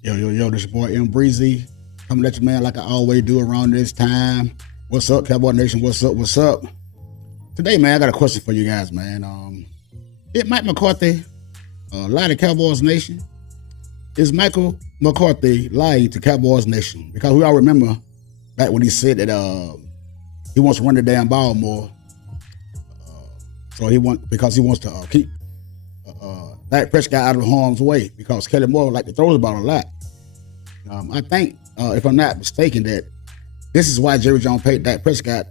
Yo, this your boy M Breezy. Coming at you, man, like I always do around this time. What's up, Cowboy Nation? What's up? Today, man, I got a question for you guys, man. Did Mike McCarthy lie to Cowboys Nation? Is Michael McCarthy lying to Cowboys Nation? Because we all remember back when he said that he wants to run the damn ball more. Because he wants to keep Dak Prescott out of harm's way, because Kelly Moore like to throw the ball a lot. I think, if I'm not mistaken, that this is why Jerry Jones paid Dak Prescott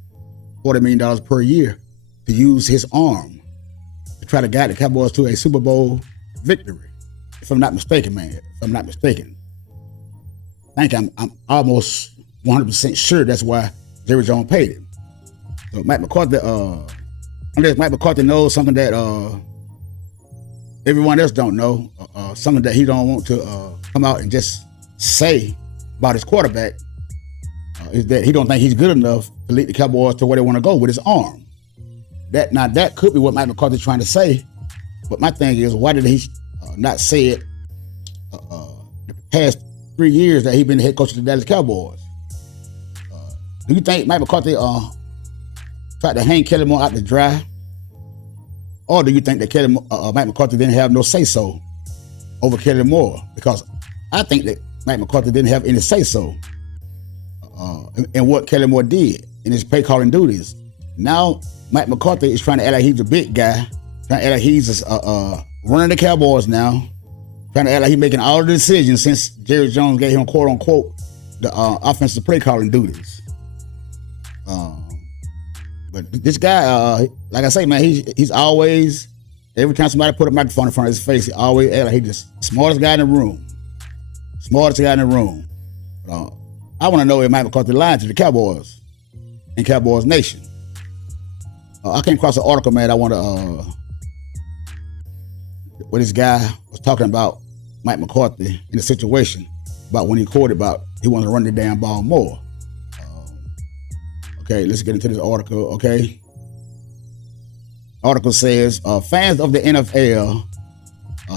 $40 million per year to use his arm to try to guide the Cowboys to a Super Bowl victory. If I'm not mistaken, man. If I'm not mistaken. I think I'm almost 100% sure that's why Jerry Jones paid him. So Mike McCarthy, unless Mike McCarthy knows something that everyone else don't know, something that he don't want to come out and just say about his quarterback, is that he don't think he's good enough to lead the Cowboys to where they want to go with his arm. That could be what Mike McCarthy's trying to say, but my thing is, why did he not say it the past 3 years that he's been the head coach of the Dallas Cowboys? Do you think Mike McCarthy tried to hang Kelly Moore out to dry? Or do you think that Mike McCarthy didn't have no say-so over Kelly Moore? Because I think that Mike McCarthy didn't have any say-so in what Kelly Moore did in his play calling duties. Now, Mike McCarthy is trying to act like he's a big guy, trying to act like he's running the Cowboys now, trying to act like he's making all the decisions since Jerry Jones gave him, quote-unquote, the offensive play calling duties. But this guy, like I say, man, he's always, every time somebody put a microphone in front of his face, he always act like he's the smartest guy in the room. I want to know if Mike McCarthy lied to the Cowboys and Cowboys Nation. I came across an article, man, where this guy was talking about Mike McCarthy in a situation about when he quoted about he wanted to run the damn ball more. Okay, let's get into this article, okay? Article says, fans of the NFL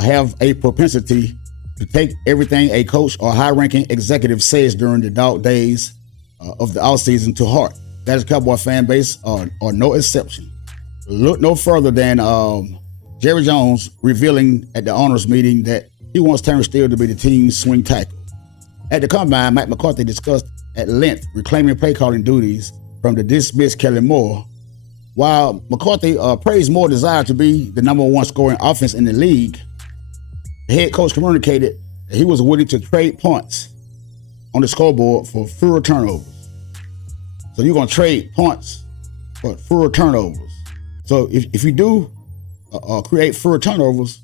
have a propensity to take everything a coach or high-ranking executive says during the dog days of the offseason to heart. That is Cowboy fan base are no exception. Look no further than Jerry Jones revealing at the owners meeting that he wants Terrence Steele to be the team's swing tackle. At the combine, Mike McCarthy discussed at length reclaiming play calling duties from the dismissed Kelly Moore. While McCarthy praised Moore's desire to be the number one scoring offense in the league, the head coach communicated that he was willing to trade punts on the scoreboard for fewer turnovers. So you're going to trade punts for fewer turnovers. So if you do create fewer turnovers,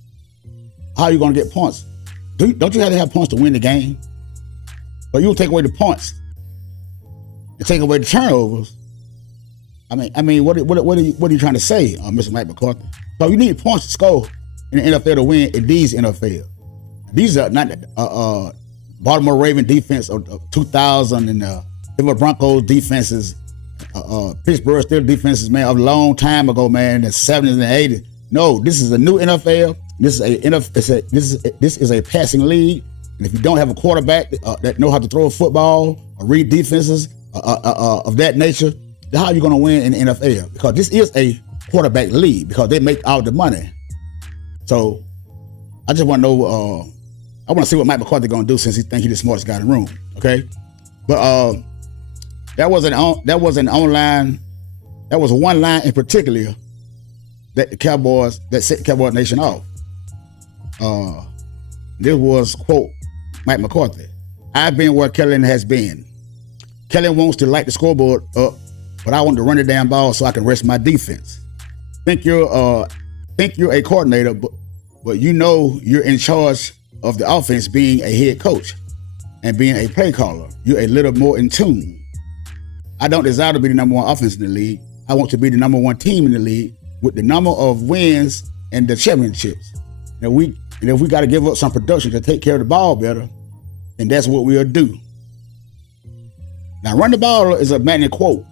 how are you going to get punts? Don't you have to have punts to win the game? But you'll take away the punts and take away the turnovers. I mean, what are you trying to say, Mr. Mike McCarthy? So you need points to score in the NFL to win in these NFL. These are not Baltimore Raven defense of 2000 and Denver Broncos defenses, Pittsburgh Steelers defenses, man, of a long time ago, man, in the 70s and 80s. No, this is a new NFL. This is a passing league, and if you don't have a quarterback that know how to throw a football or read defenses of that nature, then how are you going to win in the NFL? Because this is a quarterback league, because they make all the money. So I just want to know. I want to see what Mike McCarthy going to do, since he think he's the smartest guy in the room. Okay, but that was one line in particular that set Cowboy Nation off. This was, quote, Mike McCarthy. I've been where Kellen has been. Kellen wants to light the scoreboard up, but I want to run the damn ball so I can rest my defense. Think you're a coordinator, but you know you're in charge of the offense, being a head coach and being a play caller. You're a little more in tune. I don't desire to be the number one offense in the league. I want to be the number one team in the league with the number of wins and the championships. And if we got to give up some production to take care of the ball better, then that's what we'll do. Now, run the ball is a magnet quote.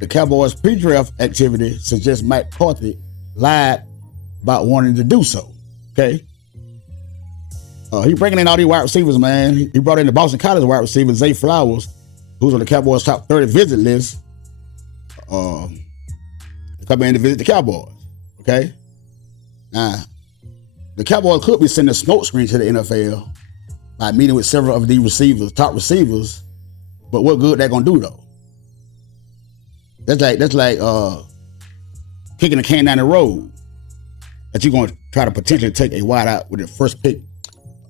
The Cowboys' pre-draft activity suggests Mike McCarthy lied about wanting to do so. Okay? He bringing in all these wide receivers, man. He brought in the Boston College wide receiver, Zay Flowers, who's on the Cowboys' top 30 visit list. Come in to visit the Cowboys, okay? Now, the Cowboys could be sending a smoke screen to the NFL by meeting with several of these receivers, top receivers, but what good that gonna do though? That's like kicking a can down the road that you're gonna try to potentially take a wide out with the first pick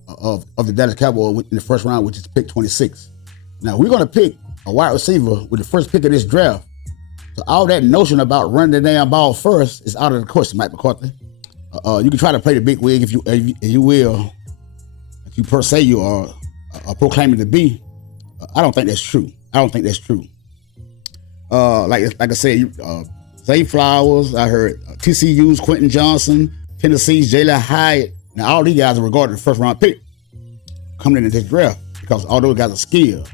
of the Dallas Cowboys in the first round, which is pick 26. Now we're gonna pick a wide receiver with the first pick of this draft. So all that notion about running the damn ball first is out of the question, Mike McCarthy. You can try to play the big wig if you will, if you per se you are proclaiming to be. I don't think that's true. Like I said, Zay Flowers. I heard TCU's Quentin Johnson, Tennessee's Jalen Hyatt. Now all these guys are regarded as first round pick coming into this draft because all those guys are skilled.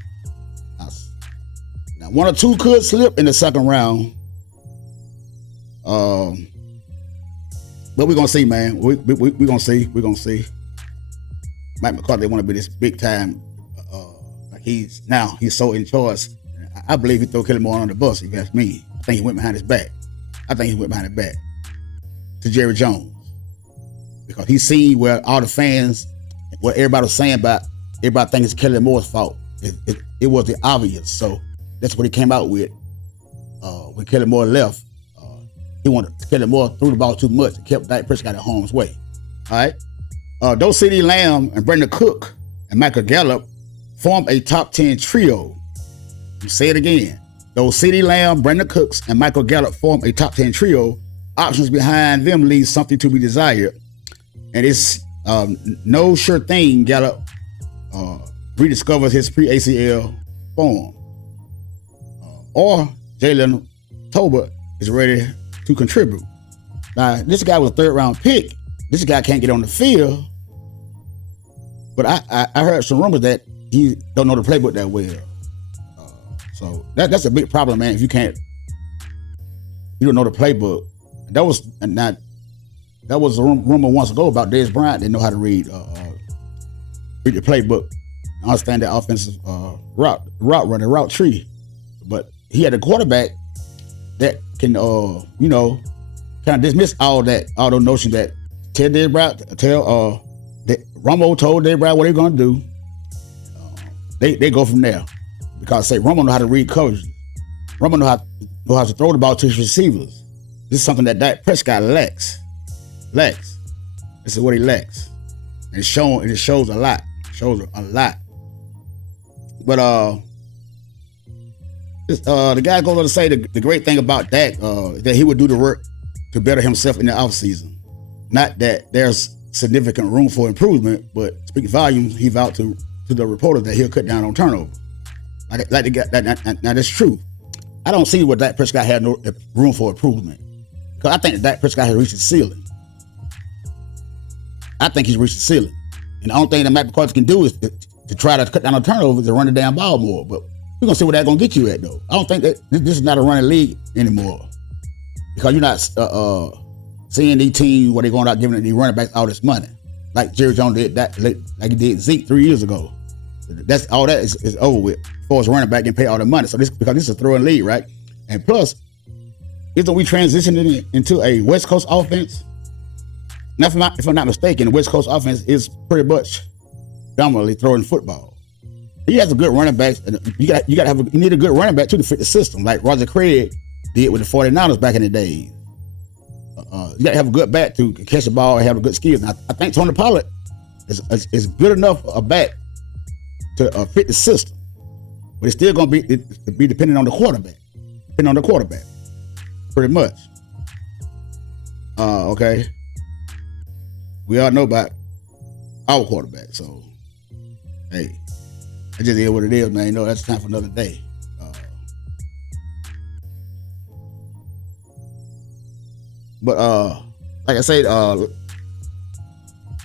Now one or two could slip in the second round. But we're gonna see, man. We're gonna see. Mike McCarthy want to be this big time. Like he's so in charge. I believe he threw Kelly Moore on the bus. If you ask me, I think he went behind his back. To Jerry Jones because he seen where all the fans, what everybody was saying about everybody thinks it's Kelly Moore's fault. It was the obvious. So that's what he came out with. When Kelly Moore left. He wanted Kelly Moore threw the ball too much and kept Dak Prescott at harm's way. All right. Though CeeDee Lamb and Brandon Cook and Michael Gallup formed a top 10 trio. You say it again. Though CeeDee Lamb, Brandon Cooks, and Michael Gallup form a top 10 trio, options behind them leave something to be desired. And it's no sure thing Gallup rediscovers his pre-ACL form. Or Jalen Tolbert is ready to contribute. Now, this guy was a third round pick. This guy can't get on the field. But I heard some rumors that he don't know the playbook that well. So that's a big problem, man. If you don't know the playbook. That was a rumor once ago about Dez Bryant didn't know how to read the playbook. I understand that offensive route tree. But he had a quarterback that can, kind of dismiss all those notions that that Romo told Dez Bryant what they're going to do. They go from there because Romo know how to read coverage. Romo know how to throw the ball to his receivers. This is something that Dak Prescott lacks. This is what he lacks, and it shows a lot. But the guy goes on to say the great thing about Dak that he would do the work to better himself in the offseason. Not that there's significant room for improvement, but speaking volumes, he vowed to the reporters that he'll cut down on turnovers. Now that's true. I don't see where Dak Prescott had no room for improvement because I think that Dak Prescott has reached the ceiling. I think he's reached the ceiling, and the only thing that Mike McCarthy can do is to try to cut down on turnovers and run the damn ball more. But we're gonna see where that's gonna get you at, though. I don't think that this is not a running league anymore because you're not seeing these teams where they're going out giving these running backs all this money, like Jerry Jones did that, like he did Zeke 3 years ago. That's all that is over with. As far as running back and pay all the money, so because this is a throwing league, right? And plus, isn't we transitioning into a West Coast offense? Now, if I'm not mistaken, the West Coast offense is pretty much dominantly throwing football. He has a good running back. You need a good running back too to fit the system, like Roger Craig did with the 49ers back in the day. You got to have a good back to catch the ball and have a good skills. And I think Tony Pollard is good enough a back to fit the system, but it's still going to be dependent on the quarterback. Pretty much. Okay. We all know about our quarterback, so hey, it just is what it is, man. That's time for another day. But like I said, and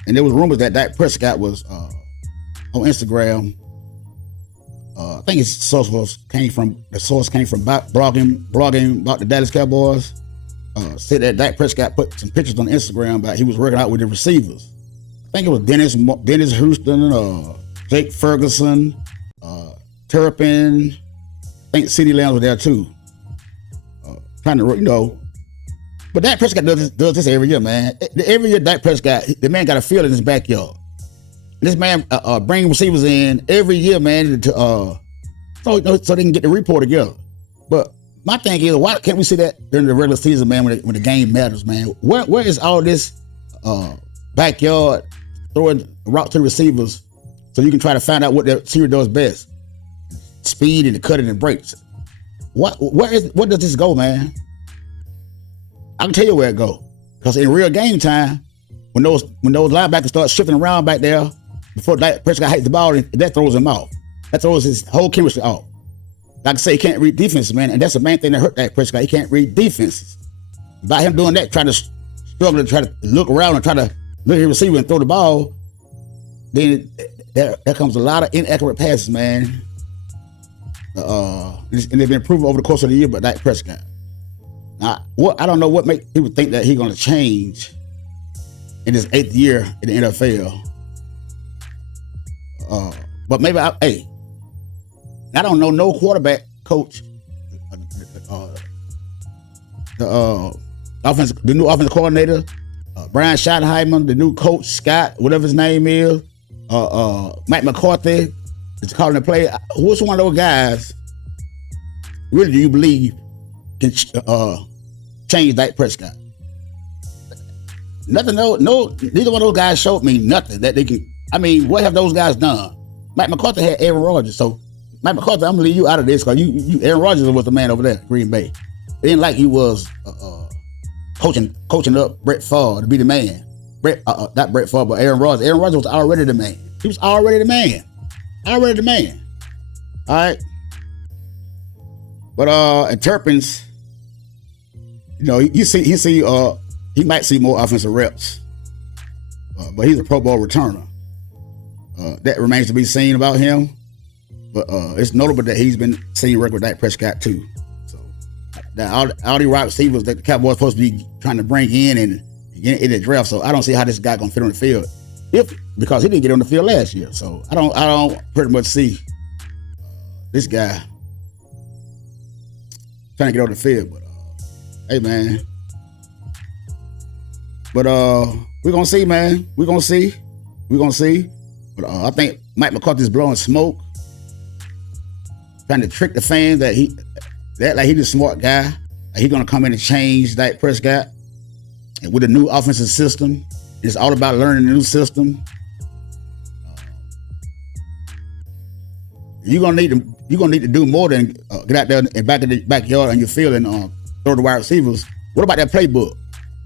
there was rumors that Dak Prescott was on Instagram. I think his source came from blogging about the Dallas Cowboys. Said that Dak Prescott put some pictures on Instagram about he was working out with the receivers. think it was Dennis Houston, Jake Ferguson, Turpin. I think CeeDee Lamb was there too. Trying to, but Dak Prescott does this every year, man. Every year, Dak Prescott, the man got a field in his backyard. This man bring receivers in every year, man, so they can get the report together. But my thing is, why can't we see that during the regular season, man, when the game matters, man? Where is all this backyard throwing route to receivers so you can try to find out what the receiver does best? Speed and the cutting and breaks. Where does this go, man? I can tell you where it go. Because in real game time, when those linebackers start shifting around back there, before Dak Prescott hits the ball, that throws him off. That throws his whole chemistry off. Like I say, he can't read defenses, man, and that's the main thing that hurt Dak Prescott. He can't read defenses. By him doing that, trying to struggle to try to look around and try to look at his receiver and throw the ball, then there comes a lot of inaccurate passes, man. And they've been proven over the course of the year by Dak Prescott. Now, I don't know what makes people think that he's going to change in his 8th year in the NFL. But maybe I don't know no quarterback coach. The new offensive coordinator, Brian Schottenheimer, the new coach Scott, whatever his name is, Mike McCarthy is calling the play. Which one of those guys really do you believe can change Dak Prescott? Nothing. No. Neither one of those guys showed me nothing that they can. I mean, what have those guys done? Mike McCarthy had Aaron Rodgers, so Mike McCarthy, I'm gonna leave you out of this because Aaron Rodgers was the man over there, Green Bay. It ain't like he was coaching up Brett Favre to be the man. Not Brett Favre, but Aaron Rodgers. Aaron Rodgers was already the man. He was already the man. Already the man. All right. But at Turpin's, he might see more offensive reps, but he's a Pro Bowl returner. That remains to be seen about him. But it's notable that he's been seen work with Dak Prescott too. So all the wide receivers that the Cowboys supposed to be trying to bring in and get in the draft. So I don't see how this guy gonna fit on the field, because he didn't get on the field last year. So I don't pretty much see this guy trying to get on the field. But hey, man. But we're gonna see, man. We're gonna see. But I think Mike McCarthy's blowing smoke, trying to trick the fans that he's the smart guy. That he's gonna come in and change Dak Prescott, and with a new offensive system. It's all about learning a new system. You're gonna need to do more than get out there and back in the backyard on your field and throw the wide receivers. What about that playbook?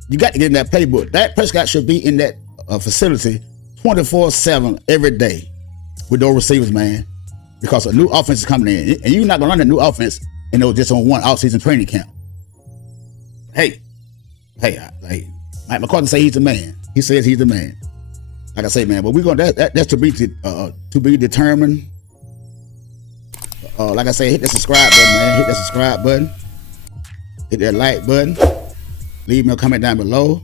You got to get in that playbook. Dak Prescott should be in that facility 24/7 every day with those receivers, man, because a new offense is coming in, and you're not gonna run a new offense just on one off-season training camp. Hey, Mike McCarthy say he's the man. He says he's the man. Like I say, man, but we're gonna that's to be determined. Like I say, hit that subscribe button, man. Hit that subscribe button. Hit that like button. Leave me a comment down below.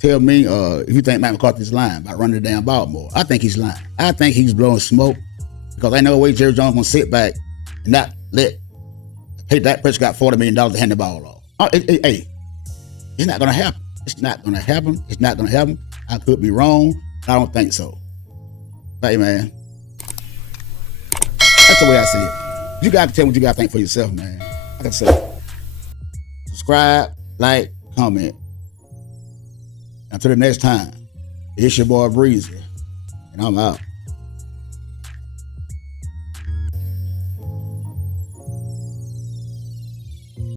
Tell me if you think Mike McCarthy's lying about running the damn Baltimore. I think he's lying. I think he's blowing smoke, because I know way Jerry Jones gonna sit back and not pay Dak Prescott $40 million to hand the ball off. Hey, it's not gonna happen. It's not gonna happen. I could be wrong. I don't think so. Hey, man. That's the way I see it. You gotta tell what you gotta think for yourself, man. Like I said, subscribe, like, comment. Until the next time, it's your boy Breezy, and I'm out.